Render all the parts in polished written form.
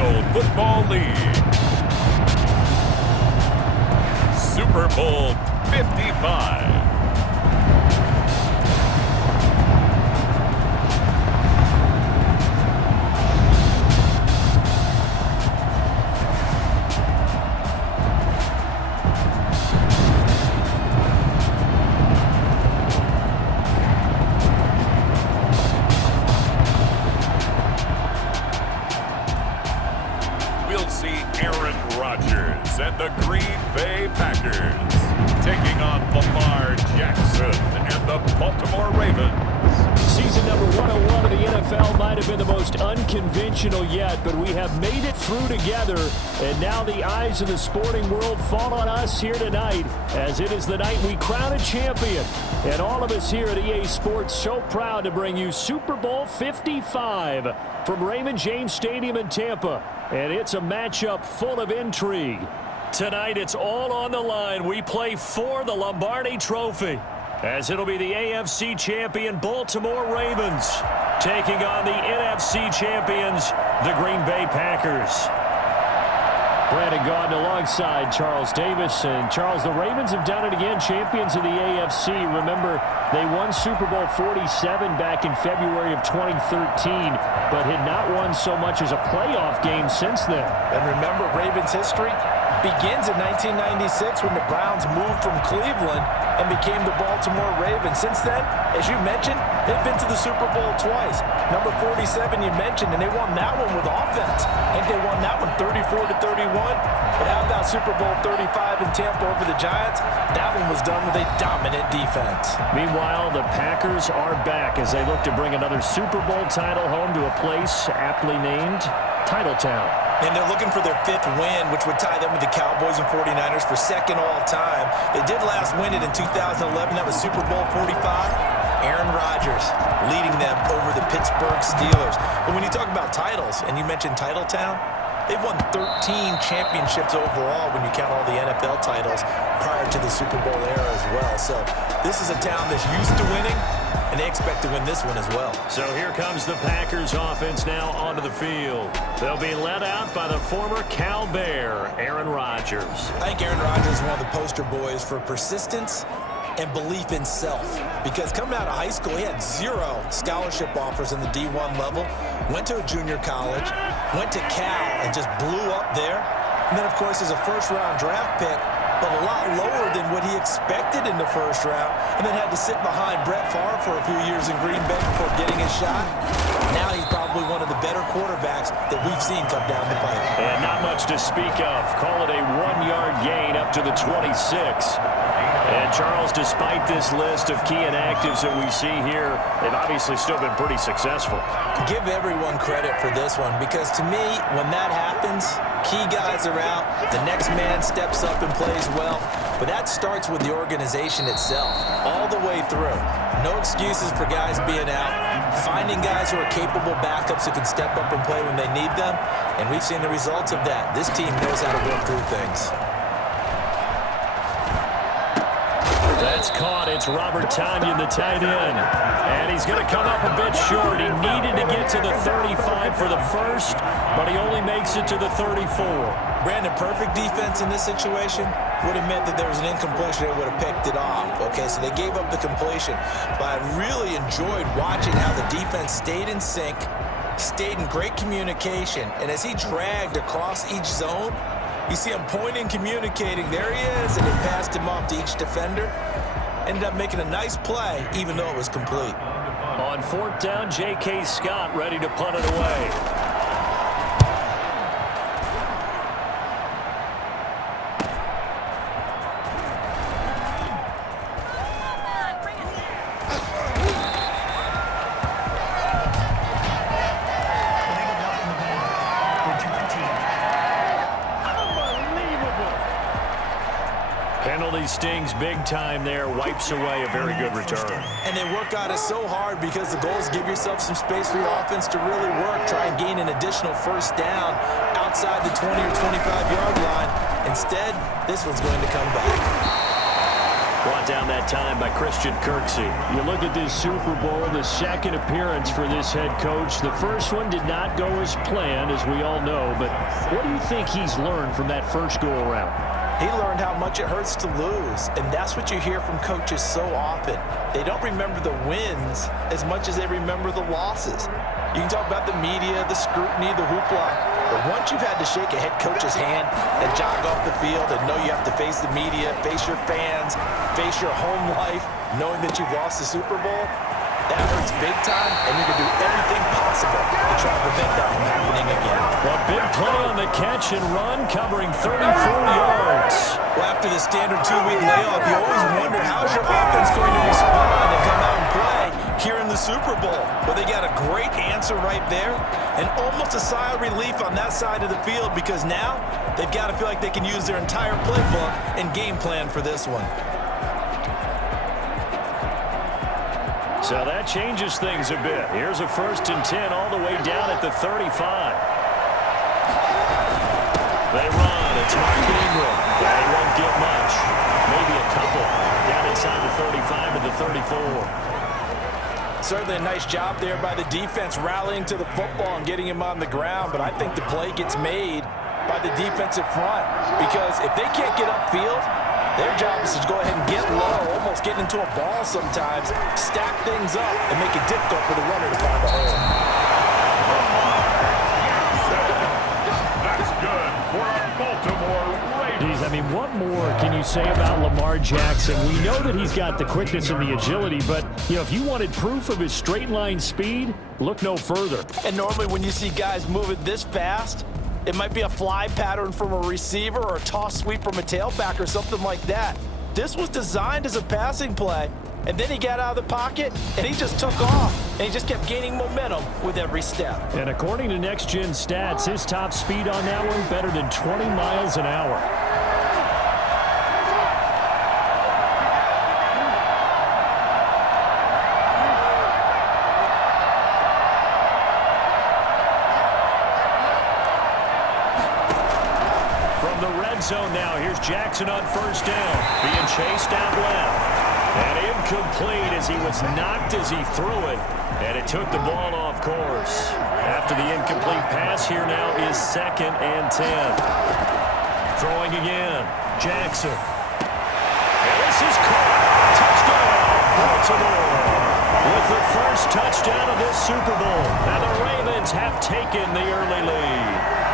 National Football League. Super Bowl 55. And the Green Bay Packers taking on Lamar Jackson and the Baltimore Ravens. Season number 101 of the NFL might have been the most unconventional yet, but we have made it through together, and now the eyes of the sporting world fall on us here tonight, as it is the night we crown a champion. And all of us here at EA Sports so proud to bring you Super Bowl 55 from Raymond James Stadium in Tampa, and it's a matchup full of intrigue. Tonight, it's all on the line. We play for the Lombardi Trophy, as it'll be the AFC champion Baltimore Ravens taking on the NFC champions, the Green Bay Packers. Brandon Gaudin alongside Charles Davis. And Charles, the Ravens have done it again, champions of the AFC. Remember, they won Super Bowl 47 back in February of 2013, but had not won so much as a playoff game since then. And remember, Ravens history begins in 1996 when the Browns moved from Cleveland and became the Baltimore Ravens. Since then, as you mentioned, they've been to the Super Bowl twice. Number 47 you mentioned, and they won that one with offense. I think they won that one 34-31. But how about Super Bowl 35 in Tampa over the Giants? That one was done with a dominant defense. Meanwhile, the Packers are back as they look to bring another Super Bowl title home to a place aptly named Titletown. And they're looking for their 5th win, which would tie them with the Cowboys and 49ers for 2nd all-time. They did last win it in 2011. That was Super Bowl 45. Aaron Rodgers leading them over the Pittsburgh Steelers. But when you talk about titles, and you mentioned Titletown, they've won 13 championships overall when you count all the NFL titles prior to the Super Bowl era as well. So this is a town that's used to winning, and they expect to win this one as well. So here comes the Packers offense now onto the field. They'll be led out by the former Cal Bear, Aaron Rodgers. I think Aaron Rodgers is one of the poster boys for persistence and belief in self. Because coming out of high school, he had 0 scholarship offers in the D1 level, went to a junior college, went to Cal and just blew up there. And then, of course, as a first-round draft pick, but a lot lower than what he expected in the first round, and then had to sit behind Brett Favre for a few years in Green Bay before getting his shot. Now he's probably one of the better quarterbacks that we've seen come down the pipe. And not much to speak of. Call it a 1-yard gain up to the 26. And Charles, despite this list of key inactives that we see here, they've obviously still been pretty successful. Give everyone credit for this one, because to me, when that happens, key guys are out, the next man steps up and plays well, but that starts with the organization itself, all the way through. No excuses for guys being out, finding guys who are capable backups who can step up and play when they need them, and we've seen the results of that. This team knows how to work through things. That's caught. It's Robert Tonyan, the tight end. And he's going to come up a bit short. He needed to get to the 35 for the first, but he only makes it to the 34. Brandon, perfect defense in this situation would have meant that there was an incompletion. They would have picked it off. Okay, so they gave up the completion. But I really enjoyed watching how the defense stayed in sync, stayed in great communication. And as he dragged across each zone, you see him pointing, communicating. There he is, and he passed him off to each defender. Ended up making a nice play, even though it was complete. On 4th down, J.K. Scott ready to punt it away. Penalty stings big time there, wipes away a very good return. And they work on it so hard because the goal is give yourself some space for your offense to really work. Try and gain an additional first down outside the 20 or 25-yard line. Instead, this one's going to come back. Well, brought down that time by Christian Kirksey. You look at this Super Bowl, the second appearance for this head coach. The first one did not go as planned, as we all know. But what do you think he's learned from that first go-around? He learned how much it hurts to lose, and that's what you hear from coaches so often. They don't remember the wins as much as they remember the losses. You can talk about the media, the scrutiny, the hoopla, but once you've had to shake a head coach's hand and jog off the field and know you have to face the media, face your fans, face your home life, knowing that you've lost the Super Bowl, that hurts big time, and you're going to do everything possible to try to prevent that from happening again. A big play on the catch and run, covering 34 yards. Well, after the standard two-week layoff, you always wonder how's your offense going to respond and come out and play here in the Super Bowl. Well, they got a great answer right there, and almost a sigh of relief on that side of the field, because now they've got to feel like they can use their entire playbook and game plan for this one. So that changes things a bit. Here's a 1st and 10 all the way down at the 35. They run. It's Mark Ingram. They won't get much. Maybe a couple. Down inside the 35 to the 34. Certainly a nice job there by the defense rallying to the football and getting him on the ground, but I think the play gets made by the defensive front, because if they can't get upfield, their job is to go ahead and get low, almost get into a ball sometimes, stack things up, and make it difficult for the runner to find the hole. That's good for our Baltimore Ravens. Geez, I mean, what more can you say about Lamar Jackson? We know that he's got the quickness and the agility, but, you know, if you wanted proof of his straight-line speed, look no further. And normally when you see guys moving this fast, it might be a fly pattern from a receiver or a toss sweep from a tailback or something like that. This was designed as a passing play, and then he got out of the pocket, and he just took off, and he just kept gaining momentum with every step. And according to Next Gen Stats, his top speed on that one, better than 20 miles an hour. Zone now. Here's Jackson on 1st down, being chased out left, and incomplete as he was knocked as he threw it, and it took the ball off course. After the incomplete pass, here now is 2nd and 10. Throwing again, Jackson. And this is caught. Touchdown, Baltimore. With the first touchdown of this Super Bowl, and the Ravens have taken the early lead.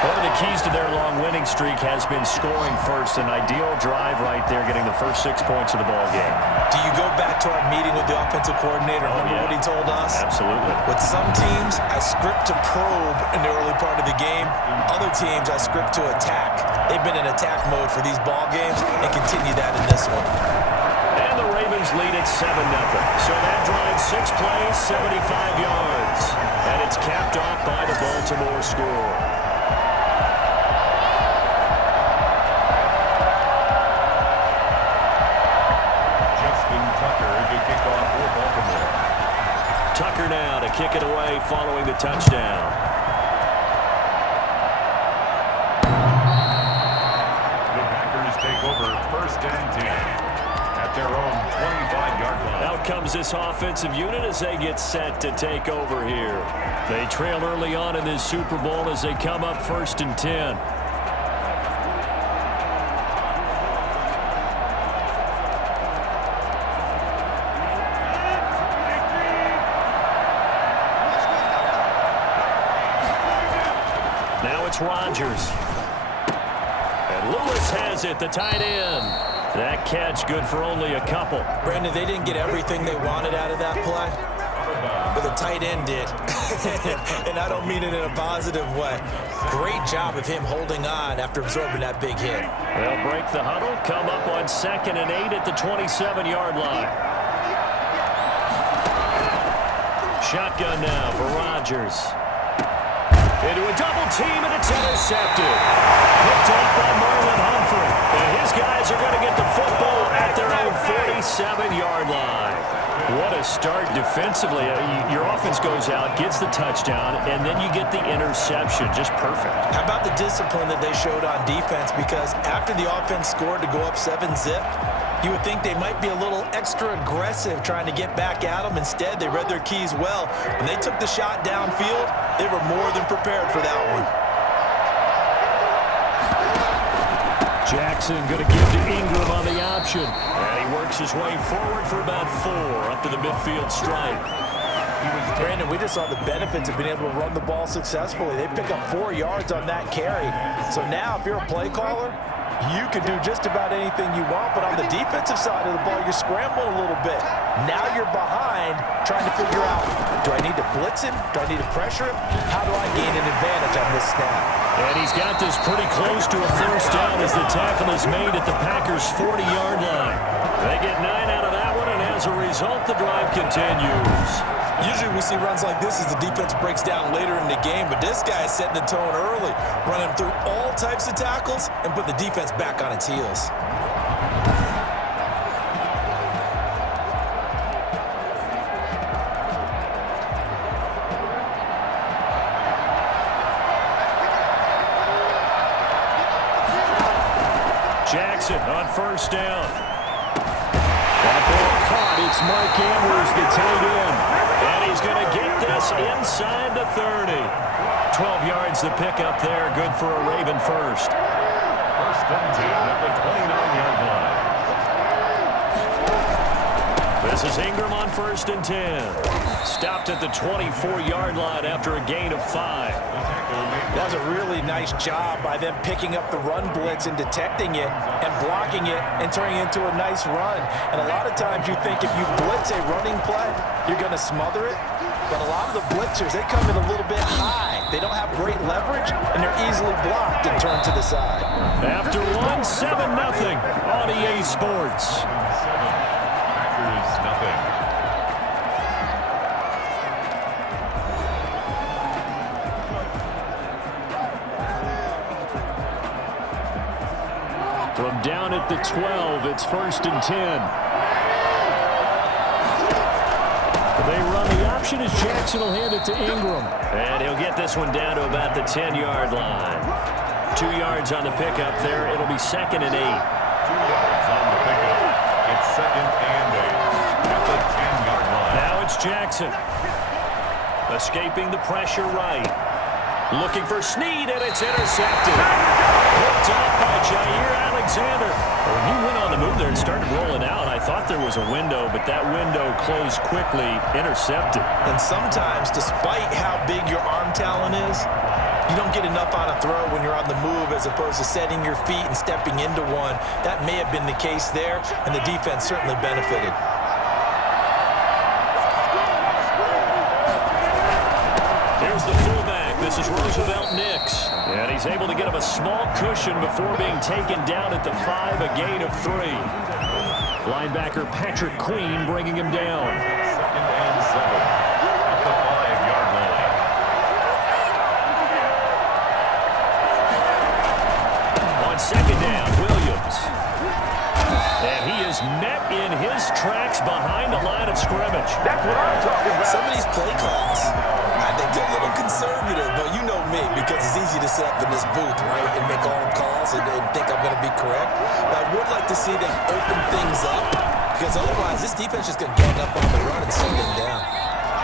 One of the keys to their long winning streak has been scoring first. An ideal drive right there, getting the first 6 points of the ball game. Do you go back to our meeting with the offensive coordinator? Remember what he told us? Absolutely. With some teams, I script to probe in the early part of the game. Other teams, I script to attack. They've been in attack mode for these ball games and continue that in this one. And the Ravens lead at 7-0. So that drive, 6 plays, 75 yards. And it's capped off by the Baltimore score. Tucker now to kick it away following the touchdown. The Packers take over 1st and 10 at their own 25-yard line. Out comes this offensive unit as they get set to take over here. They trail early on in this Super Bowl as they come up 1st and 10. Rodgers. And Lewis has it, the tight end. That catch good for only a couple. Brandon, they didn't get everything they wanted out of that play, but the tight end did. And I don't mean it in a positive way. Great job of him holding on after absorbing that big hit. They'll break the huddle, come up on 2nd and 8 at the 27-yard line. Shotgun now for Rodgers. Into a double team, and it's intercepted. Picked off by Marlon Humphrey. And his guys are going to get the football at their own 47-yard line. What a start defensively. Your offense goes out, gets the touchdown, and then you get the interception. Just perfect. How about the discipline that they showed on defense? Because after the offense scored to go up 7-zip, you would think they might be a little extra aggressive trying to get back at them. Instead, they read their keys well. When they took the shot downfield, they were more than prepared for that one. Jackson going to give to Ingram on the option. And he works his way forward for about 4 up to the midfield stripe. Brandon, we just saw the benefits of being able to run the ball successfully. They pick up 4 yards on that carry. So now if you're a play caller, you can do just about anything you want, but on the defensive side of the ball, you're scrambling a little bit. Now you're behind trying to figure out, do I need to blitz him? Do I need to pressure him? How do I gain an advantage on this snap? And he's got this pretty close to a first down as the tackle is made at the Packers' 40-yard line. They get 9 out of that one, and as a result, the drive continues. Usually we see runs like this as the defense breaks down later in the game, but this guy is setting the tone early, running through all types of tackles and put the defense back on its heels. Jackson on first down. That ball caught. It's Mike Andrews, the tight end. And he's going to get this inside the 30. 12 yards the pickup there. Good for a Raven first. First and 10 at the 29-yard line. This is Ingram on first and 10. Stopped at the 24-yard line after a gain of 5. That was a really nice job by them picking up the run blitz and detecting it and blocking it and turning it into a nice run. And a lot of times you think if you blitz a running play, you're going to smother it. But a lot of the blitzers, they come in a little bit high. They don't have great leverage, and they're easily blocked and turned to the side. After 1, 7-0 on EA Sports. Packers nothing. From down at the 12, it's first and 10. They run the option as Jackson will hand it to Ingram. And he'll get this one down to about the 10-yard line. 2 yards on the pickup there. It'll be second and 8. 2 yards on the pickup. It's second and 8 at the 10-yard line. Now it's Jackson. Escaping the pressure right. Looking for Snead, and it's intercepted. Picked up by Jair Alexander. When he went on the move there and started rolling out, I thought there was a window, but that window closed quickly, intercepted. And sometimes, despite how big your arm talent is, you don't get enough on a throw when you're on the move as opposed to setting your feet and stepping into one. That may have been the case there, and the defense certainly benefited. Here's the fullback. This is Roosevelt Nix. And he's able to get him a small cushion before being taken down at the 5, a gain of 3. Linebacker Patrick Queen bringing him down. Second and 7 at the 5-yard line. On second down, Williams. And he is met in his tracks behind the line of scrimmage. That's what I'm talking about. Some of these play calls, I think they're a little conservative, but you know me, because it's easy to sit up in this booth, right, and make all the calls and think I'm going to be correct. But I would like to see them open things up, because otherwise this defense is going to gang up on the run and slow them down.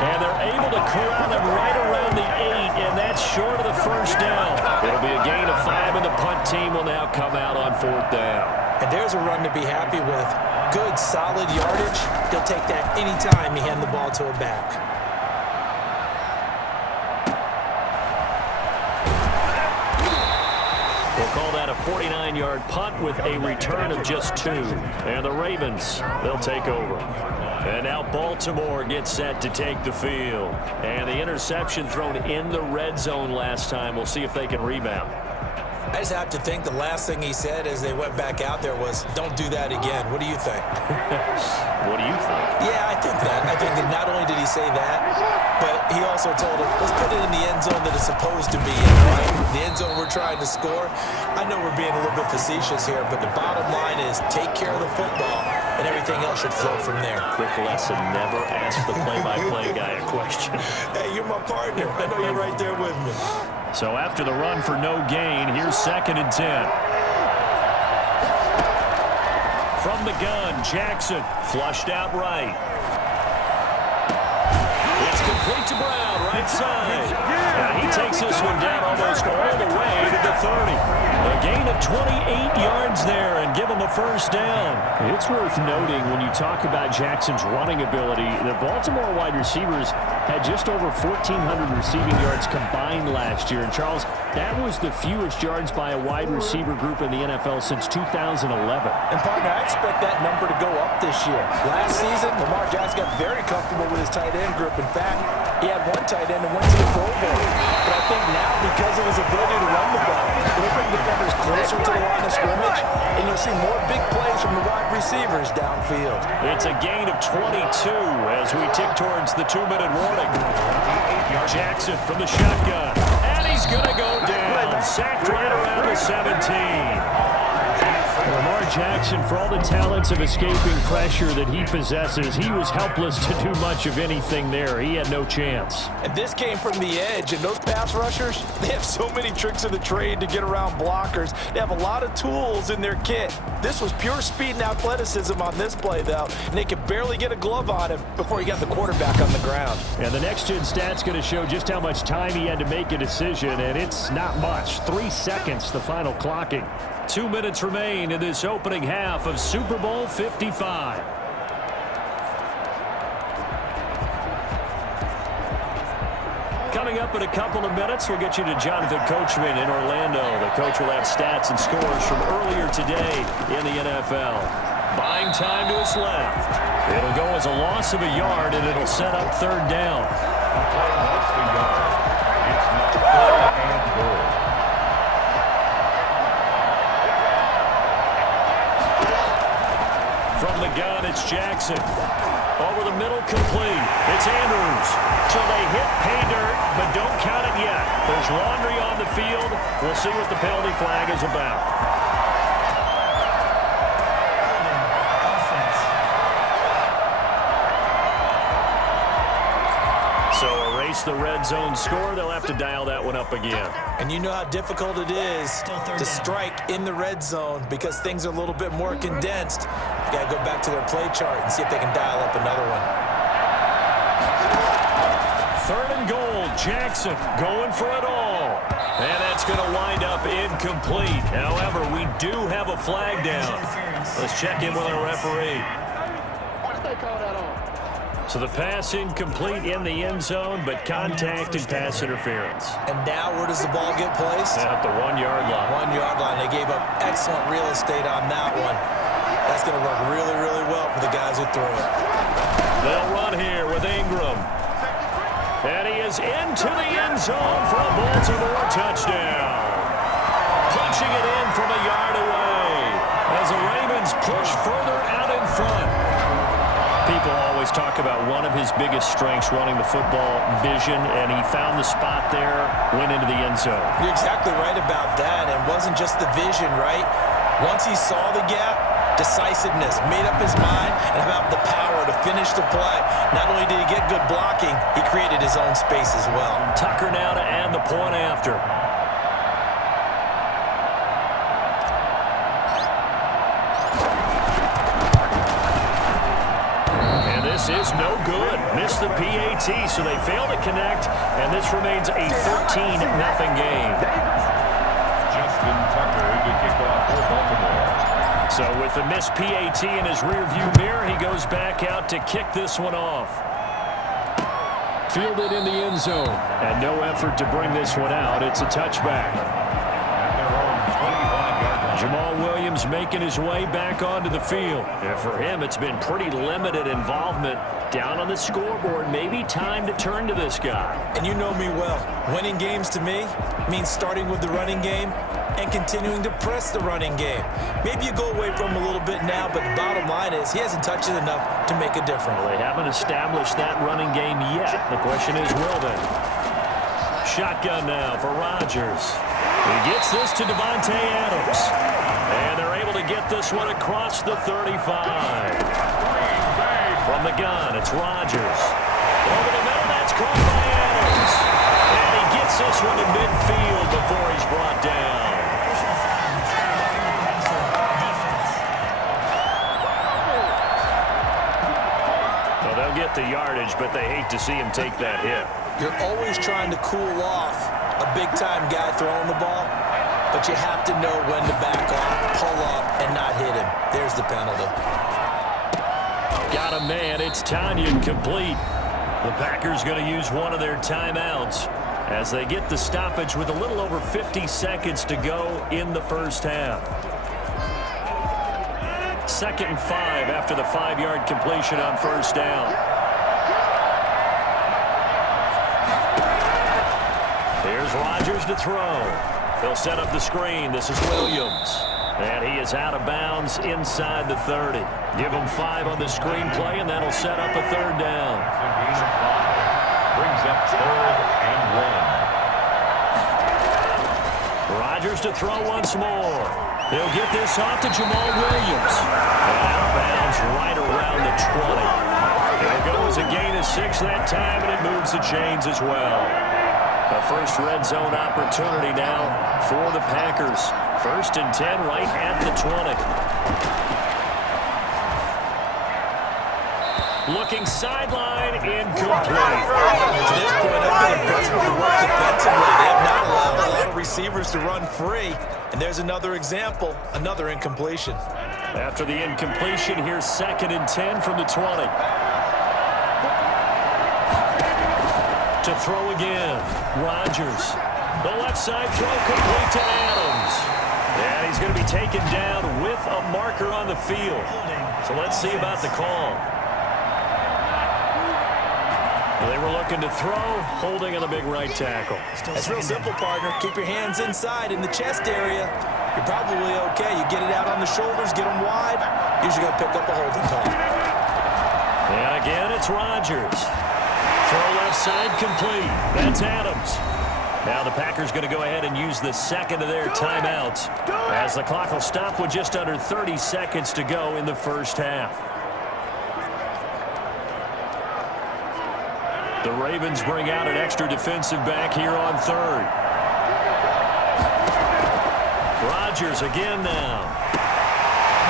And they're able to corral him right around the 8, and that's short of the first down. It'll be a gain of 5, and the punt team will now come out on 4th down. And there's a run to be happy with. Good, solid yardage. He'll take that anytime you hand the ball to a back. We'll call that a 49-yard punt with a return of just 2. And the Ravens, they'll take over. And now Baltimore gets set to take the field. And the interception thrown in the red zone last time. We'll see if they can rebound. I just have to think the last thing he said as they went back out there was, don't do that again. What do you think? What do you think? Yeah, I think that. I think that not only did he say that, but he also told him, let's put it in the end zone that it's supposed to be in, right? The end zone we're trying to score. I know we're being a little bit facetious here, but the bottom line is take care of the football, and everything everything else should flow from there. Quick lesson, never ask the play-by-play guy a question. Hey, you're my partner. I know you're right there with me. So after the run for no gain, here's 2nd and 10. From the gun, Jackson flushed out right. It's complete to Brown, right side. And he takes this one down almost all the way to the 30. A gain of 28 yards there and give him a first down. It's worth noting when you talk about Jackson's running ability, the Baltimore wide receivers had just over 1,400 receiving yards combined last year. And Charles, that was the fewest yards by a wide receiver group in the NFL since 2011. And partner, I expect that number to go up this year. Last season, Lamar Jackson got very comfortable with his tight end group. In fact, he had one tight end and went to the Pro Bowl. But I think now, because of his ability to run the ball, he'll bring defenders closer to the line of scrimmage, and you'll see more big plays from the wide receivers downfield. It's a gain of 22 as we tick towards the 2-minute warning. Jackson from the shotgun, and he's going to go down. Sacked right around the 17. Lamar Jackson, for all the talents of escaping pressure that he possesses, he was helpless to do much of anything there. He had no chance. And this came from the edge, and those pass rushers, they have so many tricks of the trade to get around blockers. They have a lot of tools in their kit. This was pure speed and athleticism on this play, though, and they could barely get a glove on him before he got the quarterback on the ground. And the next-gen stat's going to show just how much time he had to make a decision, and it's not much. 3 seconds, the final clocking. 2 minutes remain in this opening half of Super Bowl 55. Coming up in a couple of minutes, we'll get you to Jonathan Coachman in Orlando. The coach will have stats and scores from earlier today in the NFL. Buying time to his left. It'll go as a loss of a yard, and it'll set up 3rd down. From the gun, it's Jackson. Over the middle, complete. It's Andrews. So they hit pay dirt, but don't count it yet. There's laundry on the field. We'll see what the penalty flag is about. So erase the red zone score. They'll have to dial that one up again. And you know how difficult it is to strike in the red zone because things are a little bit more condensed. You got to go back to their play chart and see if they can dial up another one. 3rd and goal. Jackson going for it all. And that's going to wind up incomplete. However, we do have a flag down. Let's check in with our referee. So the pass incomplete in the end zone, but contact and pass interference. And now where does the ball get placed? At the 1-yard line. 1-yard line. They gave up excellent real estate on that one. That's going to work really, really well for the guys who threw it. They'll run here with Ingram. And he is into the end zone for a Baltimore touchdown. Punching it in from a yard away as the Ravens push further out in front. People always talk about one of his biggest strengths running the football, vision, and he found the spot there, went into the end zone. You're exactly right about that. It wasn't just the vision, right? Once he saw the gap, decisiveness, made up his mind, and about the power to finish the play. Not only did he get good blocking, he created his own space as well. Tucker now to add the point after. This is no good. Missed the PAT, so they fail to connect, and this remains a 13-0 game. Justin Tucker to kick off for Baltimore. So with the missed PAT in his rearview mirror, he goes back out to kick this one off. Fielded in the end zone, and no effort to bring this one out. It's a touchback. Jamal Williams making his way back onto the field. And for him, it's been pretty limited involvement down on the scoreboard. Maybe time to turn to this guy. And you know me well. Winning games to me means starting with the running game and continuing to press the running game. Maybe you go away from him a little bit now, but the bottom line is he hasn't touched it enough to make a difference. Well, they haven't established that running game yet. The question is, will they? Shotgun now for Rodgers. He gets this to Devontae Adams. And they're able to get this one across the 35. Rodgers. Over the middle, that's caught by Adams. And he gets this one to midfield before he's brought down. Well, they'll get the yardage, but they hate to see him take that hit. You're always trying to cool off a big-time guy throwing the ball, but you have to know when to back off, pull up, and not hit him. There's the penalty. Got a man. It's Tanyan complete. The Packers going to use one of their timeouts as they get the stoppage with a little over 50 seconds to go in the first half. 2nd and 5 after the 5-yard completion on first down. Here's Rodgers to throw. He'll set up the screen. This is Williams. And he is out of bounds inside the 30. Give him 5 on the screenplay, and that'll set up a 3rd down. Brings up 3rd and 1. Rodgers to throw once more. He'll get this off to Jamal Williams. And out of bounds right around the 20. It'll go as a gain of 6 that time, and it moves the chains as well. A first red zone opportunity now for the Packers. 1st and 10 right at the 20. Looking sideline, incomplete. To this point, I've been impressed with the work defensively. They have not allowed a lot of receivers to run free. And there's another example, another incompletion. After the incompletion, here's 2nd and 10 from the 20. To throw again, Rodgers. The left side throw complete to Adams. And he's going to be taken down with a marker on the field. So let's see about the call. They were looking to throw, holding on the big right tackle. That's real simple, partner. Keep your hands inside in the chest area. You're probably okay. You get it out on the shoulders, get them wide. Usually going to pick up a holding call. And again, it's Rodgers. Throw left side complete. That's Adams. Now the Packers going to go ahead and use the 2nd of their timeouts as the clock will stop with just under 30 seconds to go in the first half. The Ravens bring out an extra defensive back here on 3rd. Rodgers again now.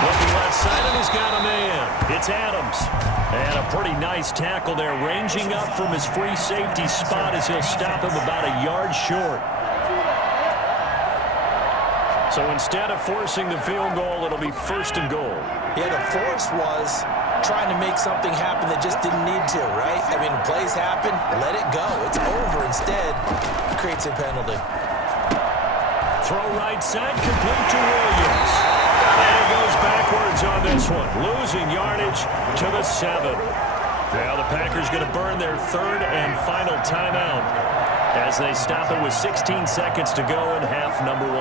Looking left side, and he's got a man. It's Adams. And a pretty nice tackle there, ranging up from his free safety spot as he'll stop him about a yard short. So instead of forcing the field goal, it'll be 1st and goal. Yeah, the force was trying to make something happen that just didn't need to, right? I mean, plays happen, let it go. It's over. Instead, it creates a penalty. Throw right side, complete to Williams. And he goes backwards on this one, losing yardage to the 7. Now the Packers going to burn their 3rd and final timeout as they stop it with 16 seconds to go in half number 1.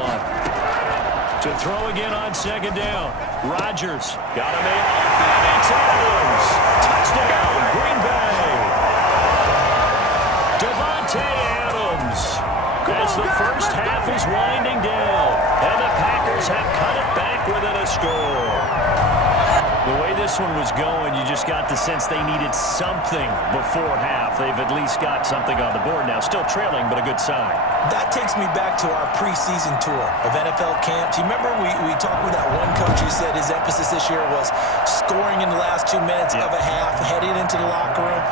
To throw again on 2nd down. Rodgers got a man open. It's Adams. Touchdown, Green Bay. Devontae Adams. As the first half is winding down, and the Packers have cut it back within a score. The way this one was going, you just got the sense they needed something before half. They've at least got something on the board now. Still trailing, but a good sign. That takes me back to our preseason tour of NFL camps. You remember we talked with that one coach who said his emphasis this year was scoring in the last 2 minutes of a half, heading into the locker room.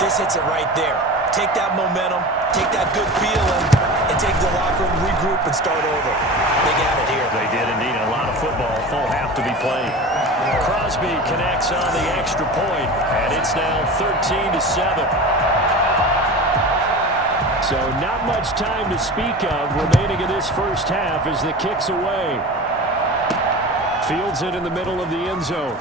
This hits it right there. Take that momentum, take that good feeling, and take the locker room, regroup, and start over. They got it here. They did indeed. A lot of football, full half to be played. Crosby connects on the extra point, and it's now 13-7. So not much time to speak of remaining in this first half as the kick's away. Fields it in the middle of the end zone.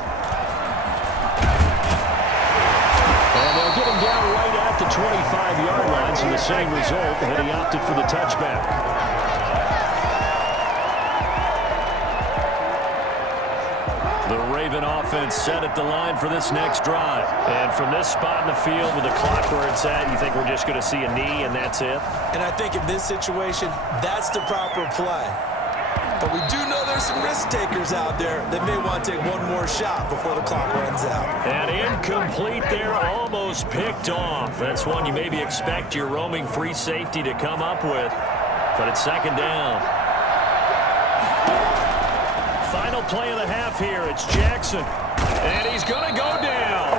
And they'll get him down right at the 25-yard line, so the same result, and he opted for the touchback. The Raven offense set at the line for this next drive. And from this spot in the field with the clock where it's at, you think we're just going to see a knee and that's it? And I think in this situation, that's the proper play. But we do know there's some risk takers out there that may want to take one more shot before the clock runs out. And incomplete there, almost. almost picked off. That's one you maybe expect your roaming free safety to come up with. But it's second down. Final play of the half here. It's Jackson. And he's going to go down.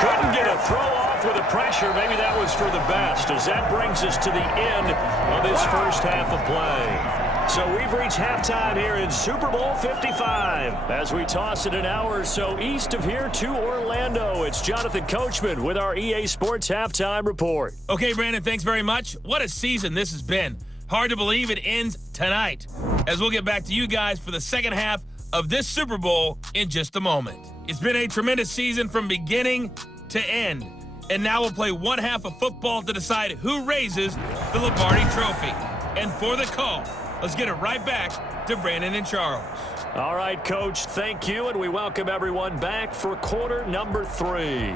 Couldn't get a throw off with the pressure. Maybe that was for the best, as that brings us to the end of this first half of play. So we've reached halftime here in Super Bowl 55. As we toss it an hour or so east of here to Orlando, it's Jonathan Coachman with our EA Sports Halftime Report. Okay, Brandon, thanks very much. What a season this has been. Hard to believe it ends tonight, as we'll get back to you guys for the second half of this Super Bowl in just a moment. It's been a tremendous season from beginning to end, and now we'll play one half of football to decide who raises the Lombardi Trophy. And for the call, let's get it right back to Brandon and Charles. All right, Coach, thank you, and we welcome everyone back for quarter number 3.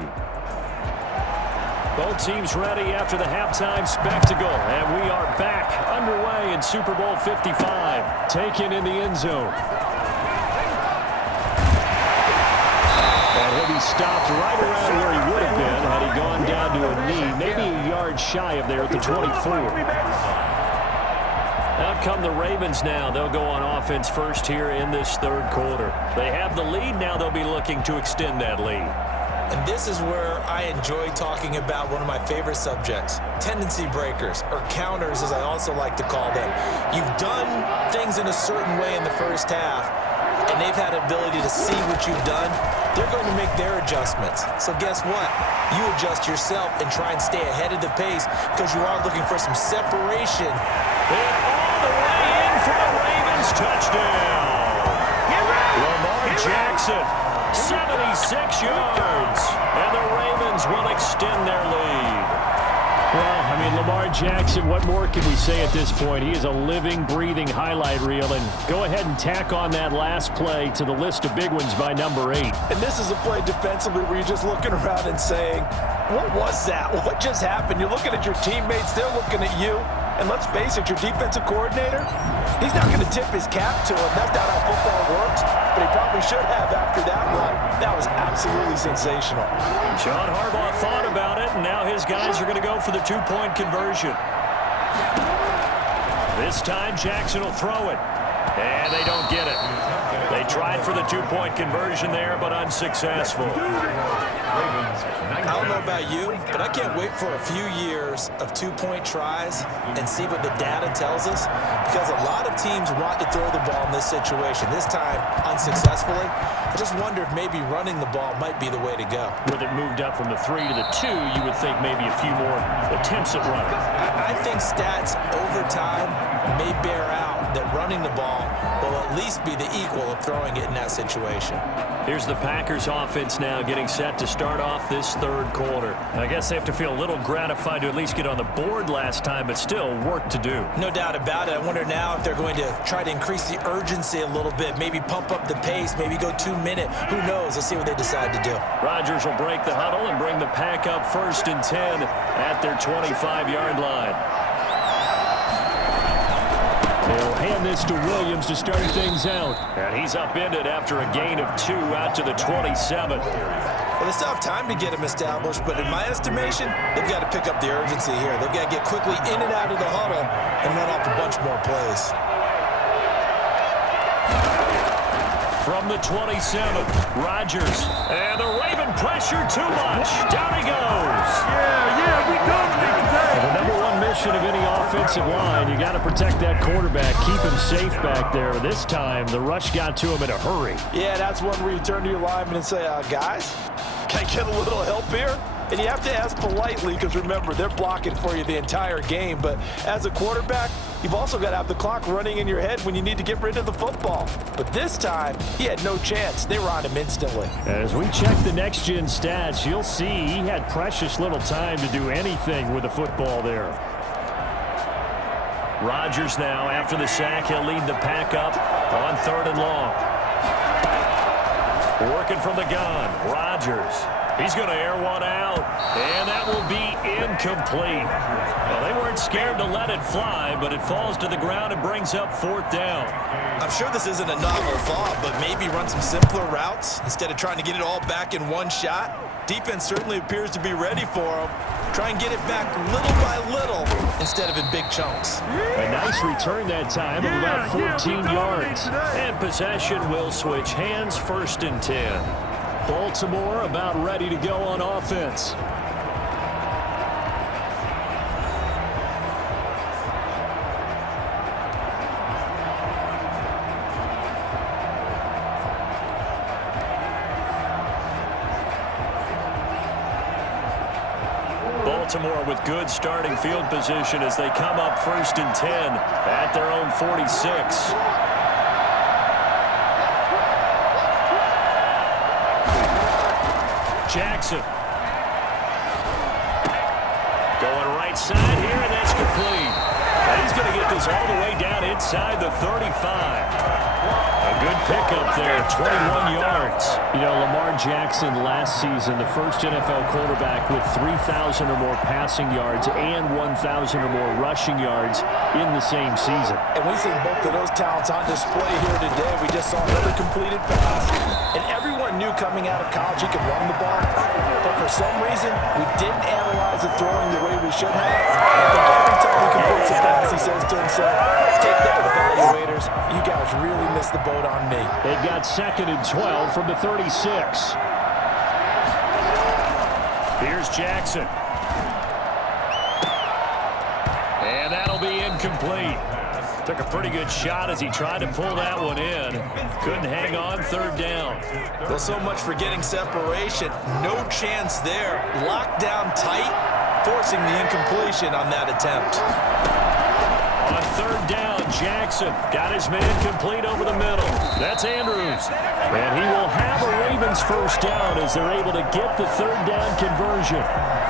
Both teams ready after the halftime spectacle, and we are back underway in Super Bowl 55. Taken in the end zone. And he'll be stopped right around where he would have been had he gone down to a knee, maybe a yard shy of there at the 24. Out come the Ravens now. They'll go on offense first here in this third quarter. They have the lead. Now they'll be looking to extend that lead. And this is where I enjoy talking about one of my favorite subjects, tendency breakers, or counters as I also like to call them. You've done things in a certain way in the first half, and they've had the ability to see what you've done. They're going to make their adjustments. So guess what? You adjust yourself and try and stay ahead of the pace because you are looking for some separation. And all the way in for the Ravens touchdown. Lamar Jackson, 76 yards, and the Ravens will extend their lead. Well, I mean, Lamar Jackson, what more can we say at this point? He is a living, breathing highlight reel, and go ahead and tack on that last play to the list of big ones by number 8. And this is a play defensively where you're just looking around and saying, what was that? What just happened? You're looking at your teammates, they're looking at you. And let's face it, your defensive coordinator, he's not going to tip his cap to him. That's not how football works, but he probably should have after that run. That was absolutely sensational. John Harbaugh thought about it, and now his guys are going to go for the two-point conversion. This time, Jackson will throw it, and they don't get it. They tried for the two-point conversion there, but unsuccessful. I don't know about you, but I can't wait for a few years of two-point tries and see what the data tells us, because a lot of teams want to throw the ball in this situation. This time, unsuccessfully. I just wonder if maybe running the ball might be the way to go. With it moved up from the 3 to the 2, you would think maybe a few more attempts at running. I think stats over time may bear out that running the ball will at least be the equal of throwing it in that situation. Here's the Packers offense now getting set to start off this third quarter. I guess they have to feel a little gratified to at least get on the board last time, but still work to do. No doubt about it. I wonder now if they're going to try to increase the urgency a little bit, maybe pump up the pace, maybe go 2-minute. Who knows? Let's see what they decide to do. Rodgers will break the huddle and bring the pack up 1st and 10 at their 25-yard line. They'll hand this to Williams to start things out. And he's upended after a gain of 2 out to the 27. Well, they still have time to get him established, but in my estimation, they've got to pick up the urgency here. They've got to get quickly in and out of the huddle and run off a bunch more plays. From the 27, Rodgers. And the Raven pressure too much. Down he goes. Yeah, we dominate today. The number one mission of any offensive line, you got to protect that quarterback, keep him safe back there. This time, the rush got to him in a hurry. Yeah, that's one where you turn to your lineman and say, guys, can I get a little help here? And you have to ask politely because, remember, they're blocking for you the entire game. But as a quarterback, you've also got to have the clock running in your head when you need to get rid of the football. But this time, he had no chance. They were on him instantly. As we check the next-gen stats, you'll see he had precious little time to do anything with the football there. Rodgers now, after the sack, he'll lead the pack up on 3rd and long. Working from the gun, Rodgers. He's going to air one out, and that will be incomplete. Well, they weren't scared to let it fly, but it falls to the ground and brings up 4th down. I'm sure this isn't a novel thought, but maybe run some simpler routes instead of trying to get it all back in one shot. Defense certainly appears to be ready for him. Try and get it back little by little instead of in big chunks. A nice return that time of about 14 yards. And possession will switch hands, 1st and 10. Baltimore about ready to go on offense. Baltimore with good starting field position as they come up 1st and 10 at their own 46. Jackson. Going right side here, and that's complete. And he's going to get this all the way down inside the 35. A good pickup there, 21 yards. You know, Lamar Jackson last season, the first NFL quarterback with 3,000 or more passing yards and 1,000 or more rushing yards in the same season. And we see both of those talents on display here today. We just saw another completed pass. And everyone knew coming out of college he could run the ball. But for some reason, we didn't analyze the throwing the way we should have. I think every time he completes a pass, he says to himself, take that, evaluators. You guys really missed the boat on me. They've got 2nd and 12 from the 36. Here's Jackson. And that'll be incomplete. Took a pretty good shot as he tried to pull that one in. Couldn't hang on, 3rd down. Well, so much for getting separation. No chance there. Locked down tight, forcing the incompletion on that attempt. On 3rd down, Jackson got his man complete over the middle. That's Andrews. And he will have a Ravens 1st down as they're able to get the 3rd down conversion.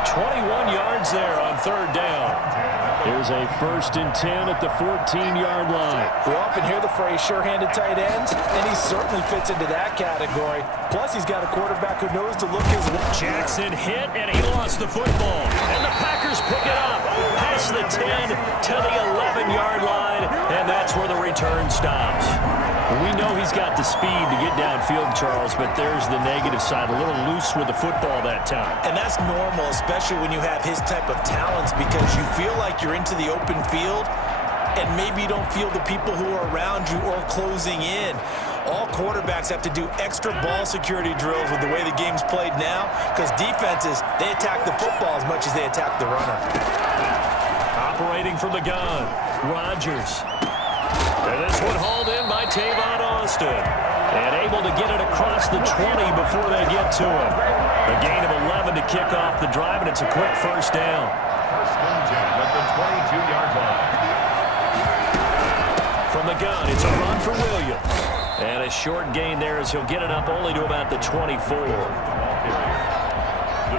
21 yards there on 3rd down. Here's a 1st and 10 at the 14-yard line. We often hear the phrase sure-handed tight ends, and he certainly fits into that category. Plus, he's got a quarterback who knows to look his way. Jackson hit, and he lost the football. And the Packers pick it up past the 10 to the 11-yard line, and that's where the return stops. We know he's got the speed to get downfield, Charles, but there's the negative side. A little loose with the football that time. And that's normal, especially when you have his type of talents, because you feel like you're into the open field and maybe you don't feel the people who are around you or closing in. All quarterbacks have to do extra ball security drills with the way the game's played now, because defenses, they attack the football as much as they attack the runner. Operating from the gun, Rodgers. And this one hauled in by Tavon Austin. And able to get it across the 20 before they get to him. A gain of 11 to kick off the drive, and it's a quick 1st down. 1st and 10 at the 22-yard line. From the gun, it's a run for Williams. And a short gain there as he'll get it up only to about the 24.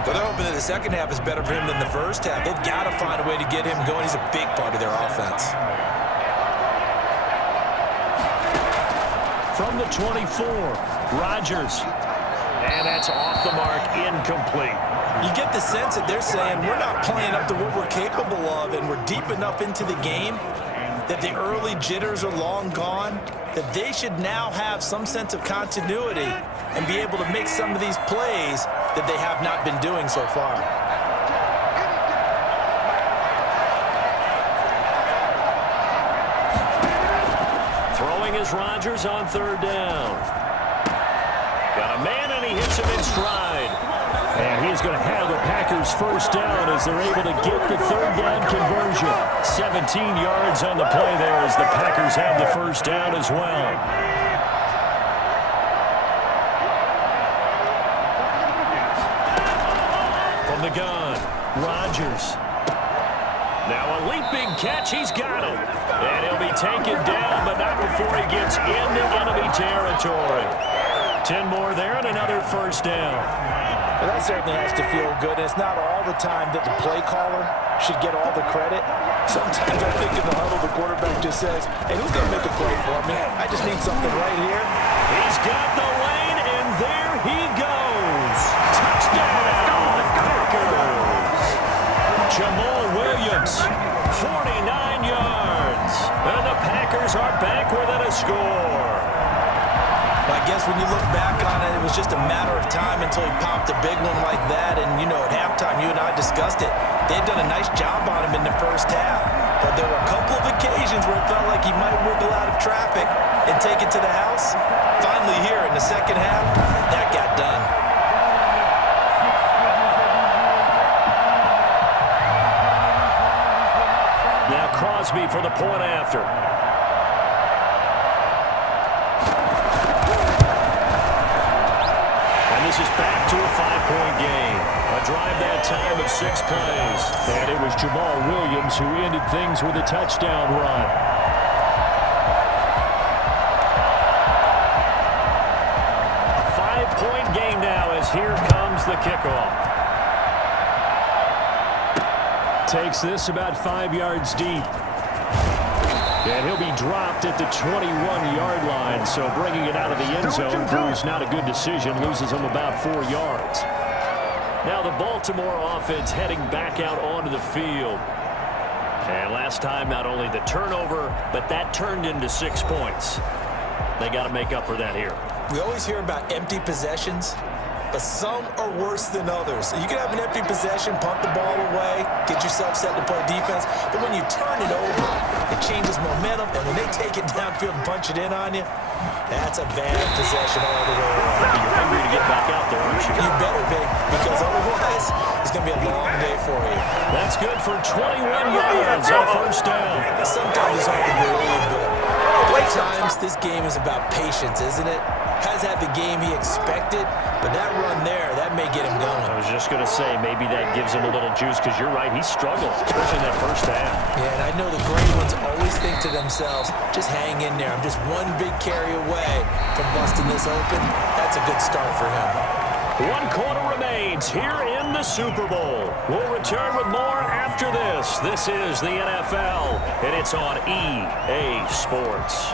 But they're hoping that the second half is better for him than the first half. They've got to find a way to get him going. He's a big part of their offense. From the 24, Rodgers. And that's off the mark, incomplete. You get the sense that they're saying we're not playing up to what we're capable of, and we're deep enough into the game that the early jitters are long gone, that they should now have some sense of continuity and be able to make some of these plays that they have not been doing so far. Throwing is Rodgers on 3rd down. Got a man, and he hits him in stride. And he's going to have the Packers 1st down as they're able to get the 3rd down conversion. 17 yards on the play there as the Packers have the 1st down as well. From the gun, Rodgers. Now a leaping catch, he's got it. And he'll be taken down, but not before he gets into enemy territory. 10 more there and another 1st down. Well, that certainly has to feel good. It's not all the time that the play caller should get all the credit. Sometimes I think in the huddle, the quarterback just says, hey, who's going to make a play for me? I just need something right here. He's got the lane, and there he goes. Touchdown! Bears are back within a score. I guess when you look back on it, it was just a matter of time until he popped a big one like that. And, you know, at halftime, you and I discussed it. They had done a nice job on him in the first half. But there were a couple of occasions where it felt like he might wiggle out of traffic and take it to the house. Finally here in the second half, that got done. Now Crosby for the point after. This is back to a 5-point game. A drive that time of 6 plays. And it was Jamal Williams who ended things with a touchdown run. A 5-point game now as here comes the kickoff. Takes this about 5 yards deep. And he'll be dropped at the 21-yard line, so bringing it out of the end zone proves not a good decision, loses him about 4 yards. Now the Baltimore offense heading back out onto the field. And last time, not only the turnover, but that turned into 6 points. They got to make up for that here. We always hear about empty possessions, but some are worse than others. You can have an empty possession, punt the ball away, get yourself set to play defense, but when you turn it over, it changes momentum, and when they take it downfield and punch it in on you, that's a bad possession all the way around. You're hungry to get back out there, aren't you? You better be, because otherwise, it's going to be a long day for you. That's good for 21 yards on first down. Sometimes it's hard to believe, but at times this game is about patience, isn't it? Has had the game he expected, but that run there, that may get him going. I was just going to say, maybe that gives him a little juice, because you're right, he struggled, especially in that first half. Yeah, and I know the great ones always think to themselves, just hang in there. I'm just one big carry away from busting this open. That's a good start for him. 1 quarter remains here in the Super Bowl. We'll return with more after this. This is the NFL, and it's on EA Sports.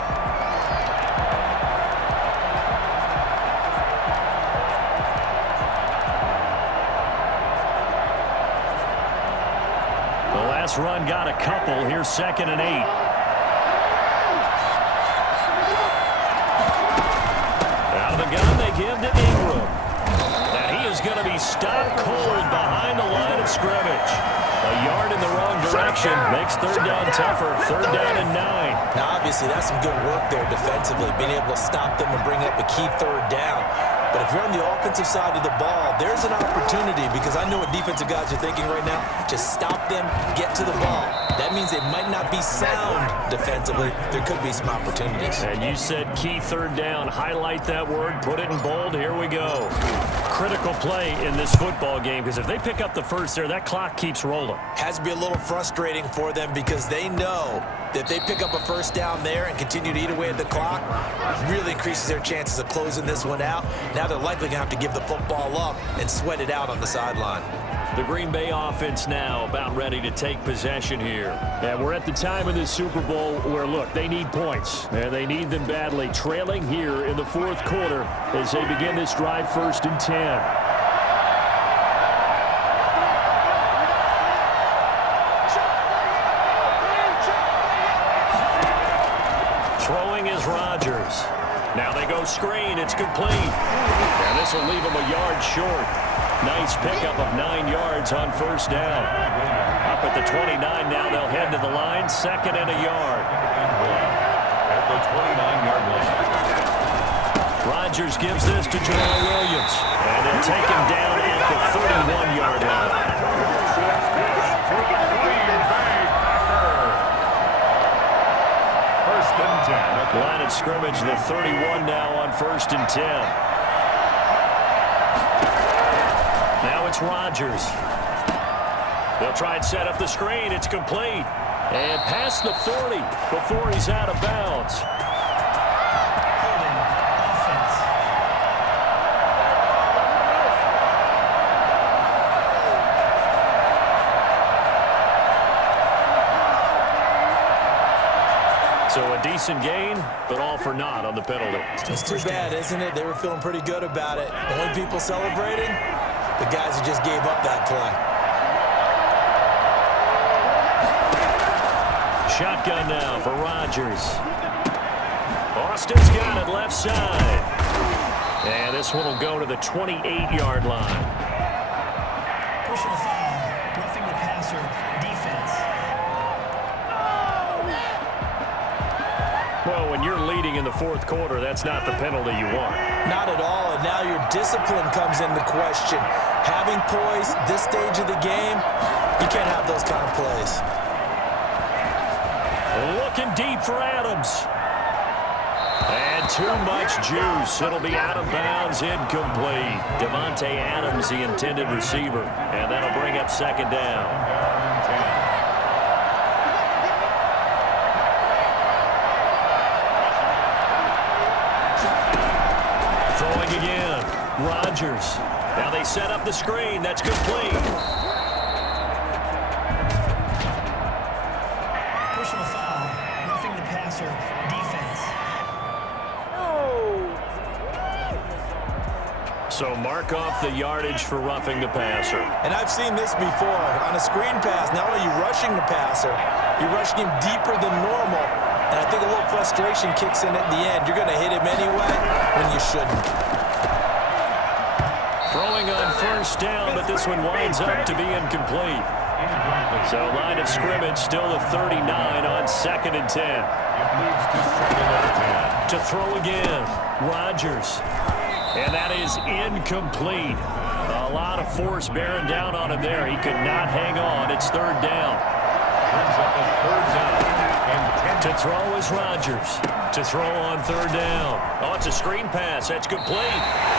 Run got a couple. Here's 2nd and 8. Out of the gun, they give to Ingram. And he is going to be stopped cold behind the line of scrimmage. A yard in the wrong direction makes 3rd down tougher. 3rd down and 9. Now, obviously, that's some good work there defensively, being able to stop them and bring up a key 3rd down. But if you're on the offensive side of the ball, there's an opportunity, because I know what defensive guys are thinking right now. Just stop them, get to the ball. That means they might not be sound defensively. There could be some opportunities. And you said key 3rd down. Highlight that word. Put it in bold. Here we go. Critical play in this football game, because if they pick up the first there, that clock keeps rolling. Has to be a little frustrating for them, because they know that if they pick up a first down there and continue to eat away at the clock, really increases their chances of closing this one out. Now they're likely going to have to give the football up and sweat it out on the sideline. The Green Bay offense now about ready to take possession here. And we're at the time of the Super Bowl where, look, they need points. And they need them badly. Trailing here in the 4th quarter as they begin this drive, 1st and 10. Throwing is Rodgers. Now they go screen. It's complete. And this will leave them a yard short. Nice pickup of 9 yards on 1st down. Up at the 29 now, they'll head to the line. 2nd and a yard. At the 29-yard line. Rodgers gives this to Jamal Williams. And they'll take him down at the 31-yard line. First and 10. Line of scrimmage, the 31 now on 1st and 10. Now it's Rodgers. They'll try and set up the screen. It's complete. And past the 40 before he's out of bounds. So a decent gain, but all for naught on the penalty. It's too bad, isn't it? They were feeling pretty good about it. The only people celebrating, the guys who just gave up that play. Shotgun now for Rodgers. Austin's got it left side. And this one will go to the 28-yard line. Personal foul, roughing the passer, defense. Well, when you're leading in the fourth quarter, that's not the penalty you want. Not at all, and now your discipline comes into question. Having poise this stage of the game, you can't have those kind of plays. Looking deep for Adams. And too much juice. It'll be out of bounds, incomplete. Devontae Adams, the intended receiver. And that'll bring up second down. Throwing again. Rodgers. Now they set up the screen. That's complete. Personal foul, roughing the passer, defense. So mark off the yardage for roughing the passer. And I've seen this before. On a screen pass, not only are you rushing the passer, you're rushing him deeper than normal. And I think a little frustration kicks in at the end. You're going to hit him anyway when you shouldn't. Throwing on first down, but this one winds up to be incomplete. So line of scrimmage still the 39 on 2nd and 10. To throw again, Rodgers. And that is incomplete. A lot of force bearing down on him there. He could not hang on. It's 3rd down. To throw is Rodgers. To throw on 3rd down. Oh, it's a screen pass. That's complete.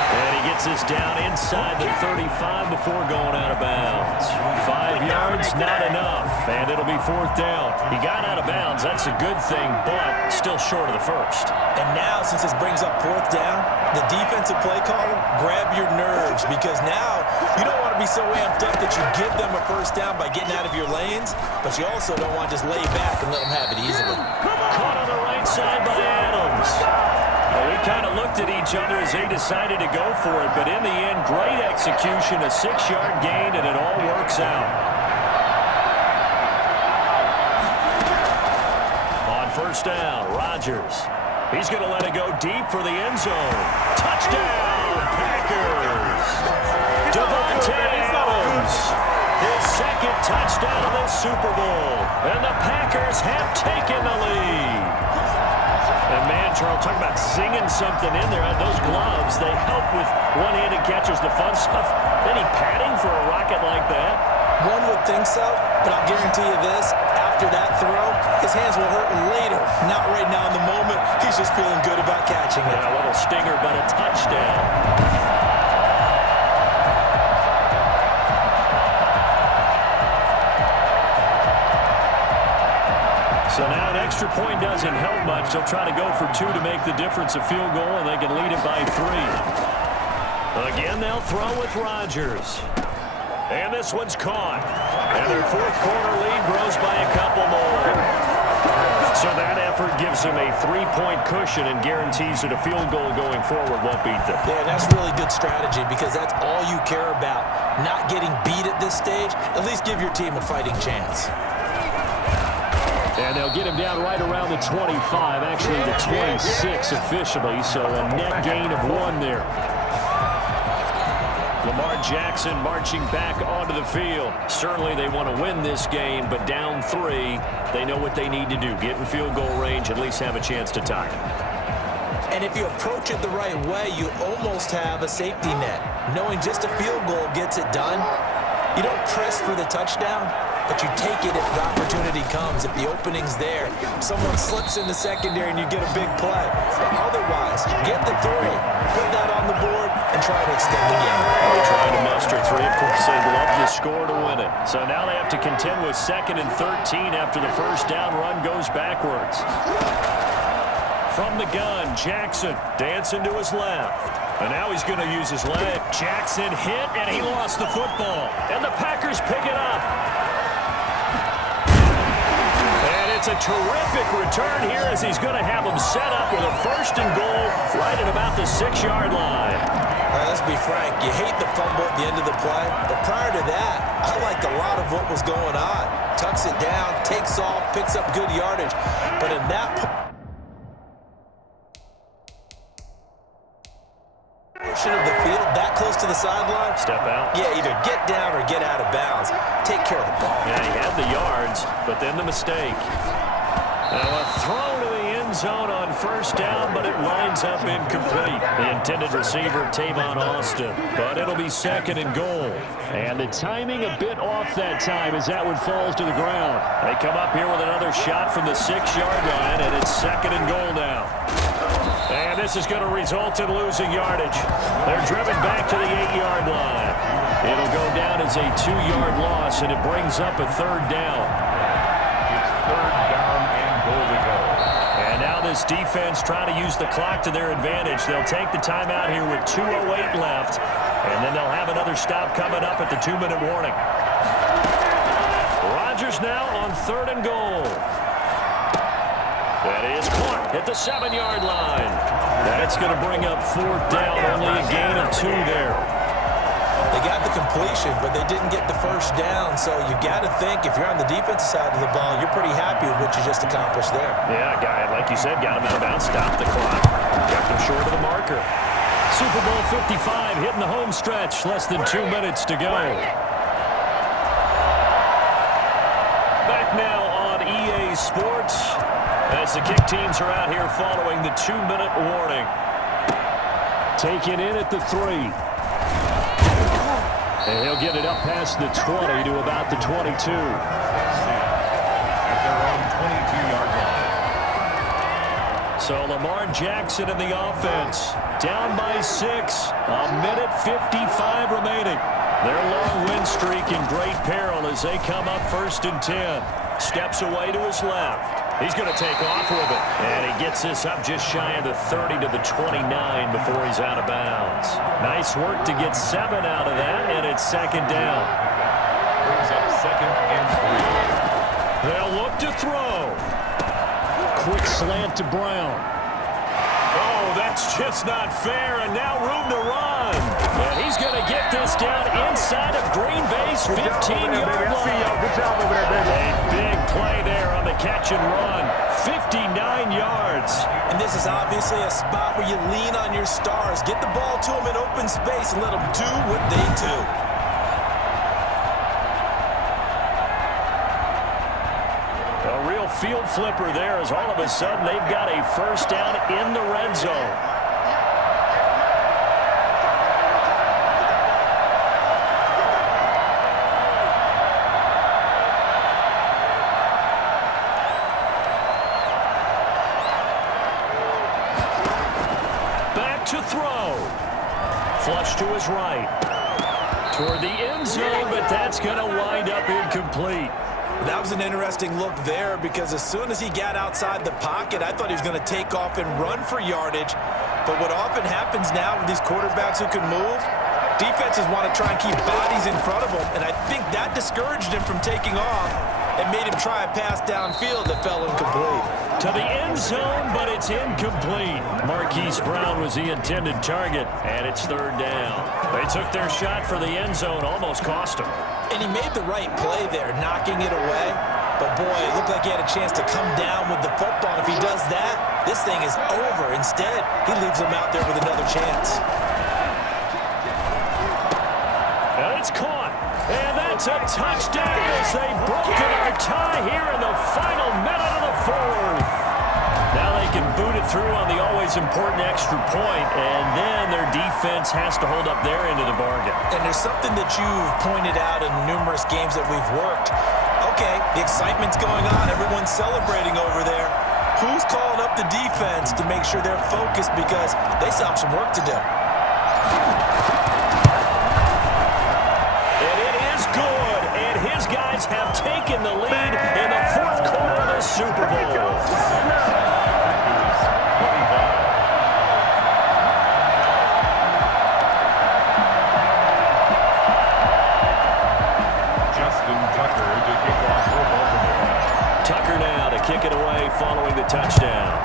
And he gets this down inside the 35 before going out of bounds. 5 yards, not enough. And it'll be 4th down. He got out of bounds. That's a good thing, but still short of the first. And now, since this brings up 4th down, the defensive play caller, grab your nerves, because now you don't want to be so amped up that you give them a 1st down by getting out of your lanes, but you also don't want to just lay back and let them have it easily. Caught on the right side by Adams. Well, we kind of looked at each other as they decided to go for it, but in the end, great execution, a 6-yard gain, and it all works out. On 1st down, Rodgers. He's going to let it go deep for the end zone. Touchdown, Packers! Devontae Adams, his 2nd touchdown of this Super Bowl, and the Packers have taken the lead. And man, Charles, talk about singing something in there. Those gloves, they help with one-handed catches, the fun stuff. Any padding for a rocket like that? One would think so, but I'll guarantee you this. After that throw, his hands will hurt later. Not right now in the moment. He's just feeling good about catching it. Yeah, a little stinger, but a touchdown. So now an extra point doesn't help much. They'll try to go for 2 to make the difference a field goal, and they can lead it by 3. Again, they'll throw with Rodgers. And this one's caught. And their 4th quarter lead grows by a couple more. So that effort gives them a 3-point cushion and guarantees that a field goal going forward won't beat them. Yeah, that's really good strategy because that's all you care about. Not getting beat at this stage. At least give your team a fighting chance. And they'll get him down right around the 25, actually the 26 officially, so a net gain of 1 there. Lamar Jackson marching back onto the field. Certainly they want to win this game, but down 3, they know what they need to do. Get in field goal range, at least have a chance to tie it. And if you approach it the right way, you almost have a safety net. Knowing just a field goal gets it done. You don't press for the touchdown, but you take it if the opportunity comes. If the opening's there, someone slips in the secondary and you get a big play. But otherwise, get the 3, put that on the board, and try to extend the game. They're trying to muster 3. Of course, they'd love to score to win it. So now they have to contend with 2nd and 13 after the 1st down run goes backwards. From the gun, Jackson dancing to his left. And now he's going to use his leg. Jackson hit, and he lost the football. And the Packers pick it up. And it's a terrific return here as he's going to have them set up with a 1st and goal right at about the 6-yard line. Let's be frank, you hate the fumble at the end of the play, but prior to that, I liked a lot of what was going on. Tucks it down, takes off, picks up good yardage. But in that the sideline. Step out. Yeah, either get down or get out of bounds. Take care of the ball. Yeah, he had the yards, but then the mistake. Now a throw to the end zone on first down, but it lines up incomplete. The intended receiver, Tavon Austin, but it'll be second and goal. And the timing a bit off that time as that one falls to the ground. They come up here with another shot from the 6-yard line, and it's second and goal now. And this is going to result in losing yardage. They're driven back to the 8-yard line. It'll go down as a 2-yard loss, and it brings up a third down. It's third down and goal to go. And now this defense trying to use the clock to their advantage. They'll take the timeout here with 2:08 left, and then they'll have another stop coming up at the 2-minute warning. Rodgers now on third and goal. That is caught at the 7-yard line. That's going to bring up fourth down, only a gain of 2 there. They got the completion, but they didn't get the first down. So you got to think if you're on the defensive side of the ball, you're pretty happy with what you just accomplished there. Yeah, guy, like you said, got him out of bounds, stopped the clock, got them short of the marker. Super Bowl 55 hitting the home stretch, less than 2 minutes to go. Back now on EA Sports as the kick teams are out here following the 2-minute warning. Taken in at the 3. And he'll get it up past the 20 to about the 22. At their own 22-yard line. So Lamar Jackson in the offense. Down by 6. A minute 55 remaining. Their long win streak in great peril as they come up first and 10. Steps away to his left. He's going to take off with it. And he gets this up just shy of the 30 to the 29 before he's out of bounds. Nice work to get 7 out of that, and it's second down. Brings up second and 3. They'll look to throw. Quick slant to Brown. Oh, that's just not fair, and now room to run. And he's going to get this down inside of Green Bay's 15-yard line. Good job over there, baby. A big play there on the catch and run. 59 yards. And this is obviously a spot where you lean on your stars. Get the ball to them in open space and let them do what they do. A real field flipper there as all of a sudden they've got a first down in the red zone. To throw. Flush to his right. Toward the end zone, but that's going to wind up incomplete. That was an interesting look there because as soon as he got outside the pocket, I thought he was going to take off and run for yardage. But what often happens now with these quarterbacks who can move, defenses want to try and keep bodies in front of them, and I think that discouraged him from taking off and made him try a pass downfield that fell incomplete. To the end zone, but it's incomplete. Marquise Brown was the intended target, and it's third down. They took their shot for the end zone, almost cost him. And he made the right play there, knocking it away. But, boy, it looked like he had a chance to come down with the football. If he does that, this thing is over. Instead, he leaves him out there with another chance. And it's caught. And that's a touchdown as they've broken our tie here in the final minute of the fourth. Now they can boot it through on the always important extra point, and then their defense has to hold up their end of the bargain. And there's something that you've pointed out in numerous games that we've worked. Okay, the excitement's going on. Everyone's celebrating over there. Who's calling up the defense to make sure they're focused because they still have some work to do? Have taken the lead in the fourth quarter of the Super Bowl. Justin Tucker to kick off for Baltimore. Tucker now to kick it away following the touchdown.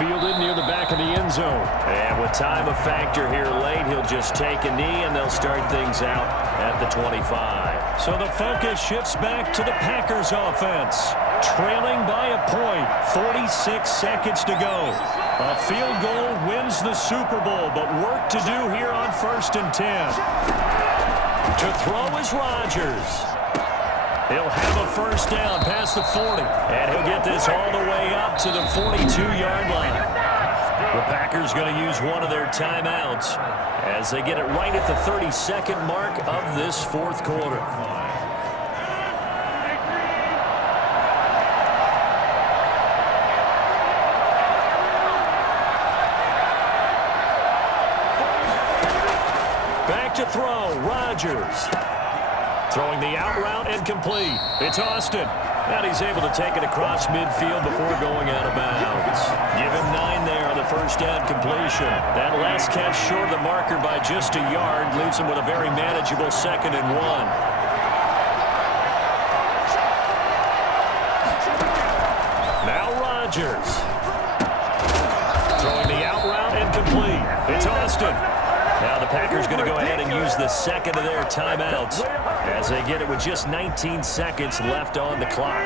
Fielded near the back of the end zone. And with time a factor here late, he'll just take a knee and they'll start things out at the 25. So the focus shifts back to the Packers offense. Trailing by a point, 46 seconds to go. A field goal wins the Super Bowl, but work to do here on 1st and 10. To throw is Rodgers. He'll have a first down past the 40, and he'll get this all the way up to the 42-yard line. The Packers going to use one of their timeouts as they get it right at the 32nd mark of this fourth quarter. Back to throw, Rodgers. Throwing the out route and complete. It's Austin. And he's able to take it across midfield before going out of bounds. Give him 9 there on the first down completion. That last catch short of the marker by just a yard leaves him with a very manageable 2nd and 1. Now Rodgers. Throwing the out route and complete. It's Austin. Now the Packers going to go ahead and use the second of their timeouts as they get it with just 19 seconds left on the clock.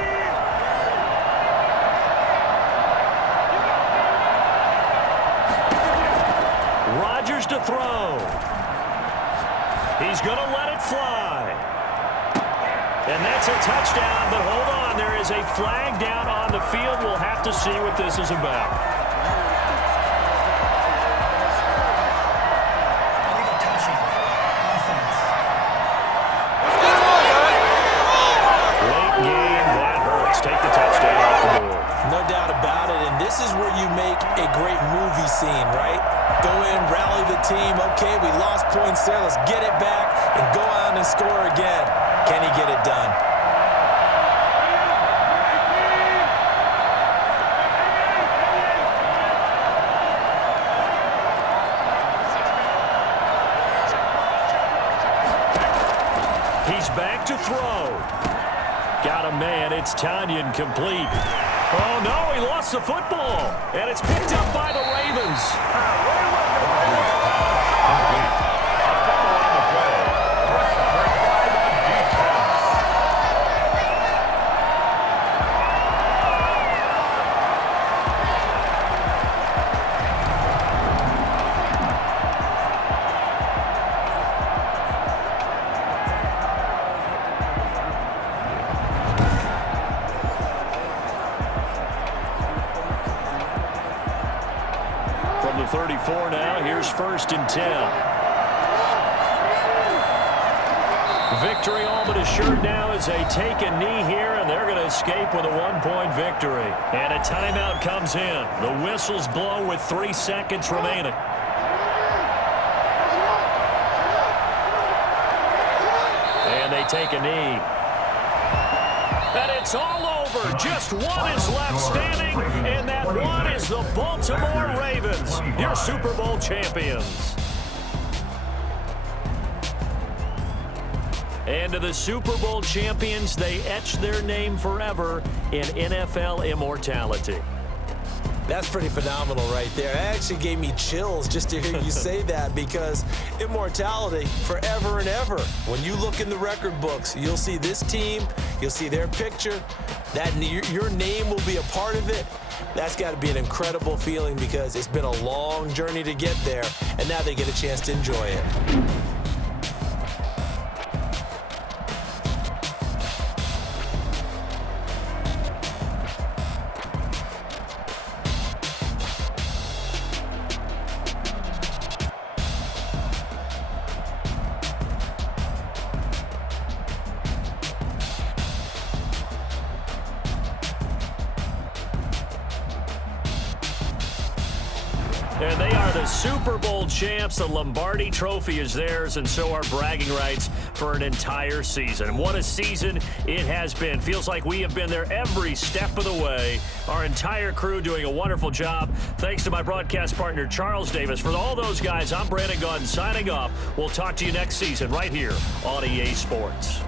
Rodgers to throw. He's going to let it fly. And that's a touchdown, but hold on. There is a flag down on the field. We'll have to see what this is about. This is where you make a great movie scene, right? Go in, rally the team. Okay, we lost points there. Let's get it back and go out and score again. Can he get it done? He's back to throw. Got a man. It's Tanyan complete. Oh, no, he lost the football. And it's picked up by the Ravens. From the 34 now, here's 1st and 10. Victory all but assured now as they take a knee here, and they're going to escape with a 1-point victory. And a timeout comes in. The whistles blow with 3 seconds remaining. And they take a knee. And it's all over. Just one is left standing, and that one is the Baltimore Ravens, your Super Bowl champions. And to the Super Bowl champions, they etch their name forever in NFL immortality. That's pretty phenomenal right there. It actually gave me chills just to hear you say that, because immortality forever and ever. When you look in the record books, you'll see this team, you'll see their picture, that your name will be a part of it. That's got to be an incredible feeling, because it's been a long journey to get there, and now they get a chance to enjoy it. And they are the Super Bowl champs. The Lombardi Trophy is theirs, and so are bragging rights for an entire season. What a season it has been. Feels like we have been there every step of the way. Our entire crew doing a wonderful job. Thanks to my broadcast partner, Charles Davis. For all those guys, I'm Brandon Gaudin signing off. We'll talk to you next season right here on EA Sports.